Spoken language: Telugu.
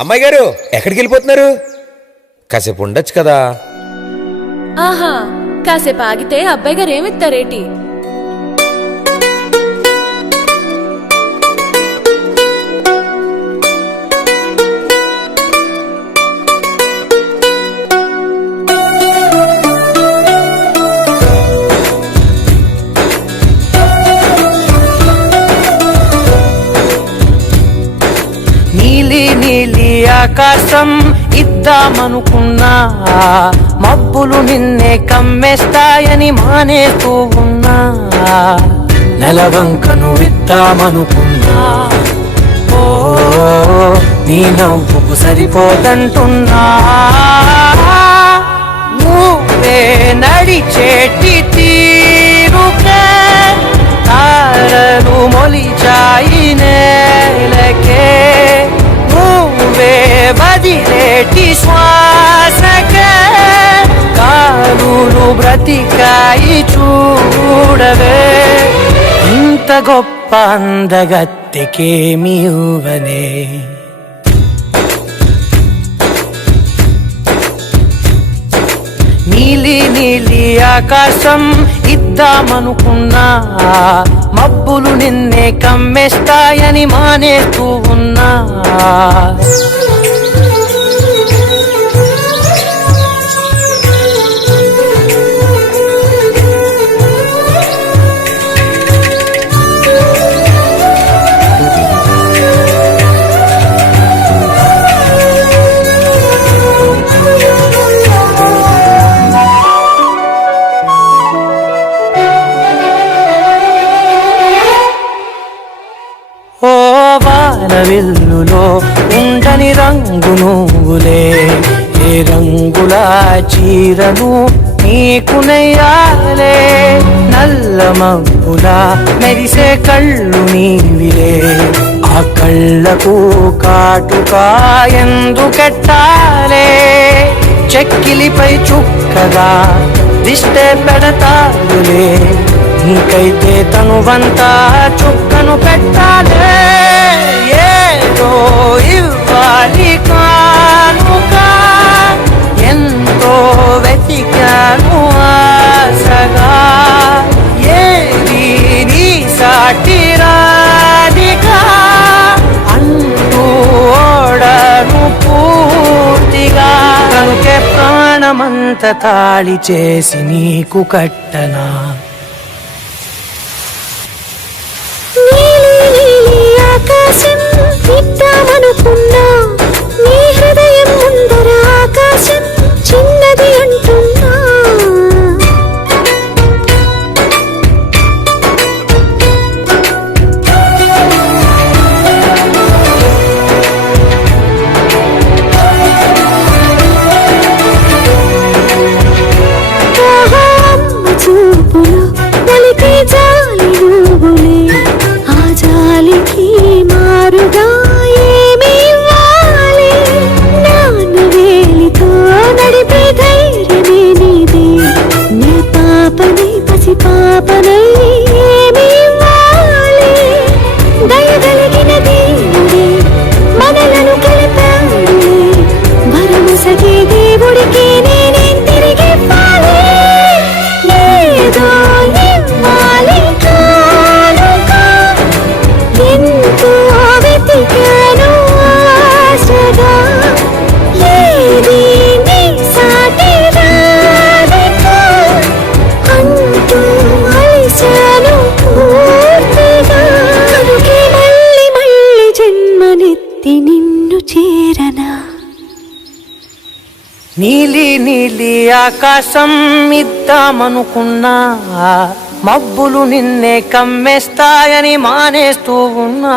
అమ్మాయి గారు ఎక్కడికి వెళ్ళిపోతున్నారు? కాసేపు ఉండొచ్చు కదా. ఆహా, కాసేపు ఆగితే అబ్బాయి గారు ఏమిస్తారేటి? నీలి నీలి ఆకాశం ఇద్దామనుకున్నా, మబ్బులు నిన్నే కమ్మేస్తాయని మానేస్తూ ఉన్నా. నెలవంకను ఇద్దామనుకున్నా, ఓ నీ నవ్వుకు సరిపోదంటున్నా. నువ్వే నడిచేటి తీరుకే తారలు మొలిచాయి నేలకే. నువ్వే వదిలేటి శ్వాసకే కారులు బ్రతికాయి చూడవే. ఇంత గొప్ప అందగత్తెకేమి ఇవ్వనే. నీలి నీలి ఆకాశం ఇద్దామనుకున్నా, మబ్బులు నిన్నే కమ్మేస్తాయని మానేస్తూ ఉన్నా. ఓ వానవిల్లులో ఉండని రంగు నువ్వులే, ఏ రంగుల చీరను నీకు నెయ్యాలే. నల్ల మబ్బులా మెరిసే కళ్ళు నీవిలే, ఆ కళ్ళకు కాటుకా ఎందుకెట్టాలే. చెక్కిలిపై చుక్కగా దిష్టే పెడతారులే, నీకైతే తనువంతా చుక్కను పెట్టాలే. ఏదో ఇవ్వాలి కానుక, ఎంతో వెతికాను ఆశగా. ఏది నీ సాటి రాధికా అంటూ ఓడను పూర్తిగా. కనుకే ప్రాణమంత తాళి చేసి నీకు కట్టనా. ఆకాశం ఇద్దామనుకున్నా, నీ హృదయం ముందర ఆకాశం చిన్నది అంటున్నా. అమ్మ చూపులో మొలికే జాలి నువ్వులే, ఆ జాలికి మారుగా ఏమి ఇవ్వాలి. నాన్న వేలితో నడిపే ధైర్యమే నీదే, నీ పాపని పసి పాపనై ఏమి ఇవ్వాలి. దయగలిగిన దేవుడే మనలను కలిపాడులే, భరమసగే దేవుడికి నేనేం తిరిగి ఇవ్వాలి. ఏదో ఇవ్వాలి కానుక, ఎంతో వెతికాను ఆశగా. ఏది నీ సాటి రాధికా అంటూ అలిశాను పూర్తిగా. కనుకే మళ్ళీ మళ్ళీ జన్మనెత్తి నిన్ను చేరనా. నీలి నీలి ఆకాశం ఇద్దామనుకున్నా, మబ్బులు నిన్నే కమ్మేస్తాయని మానేస్తూ ఉన్నా.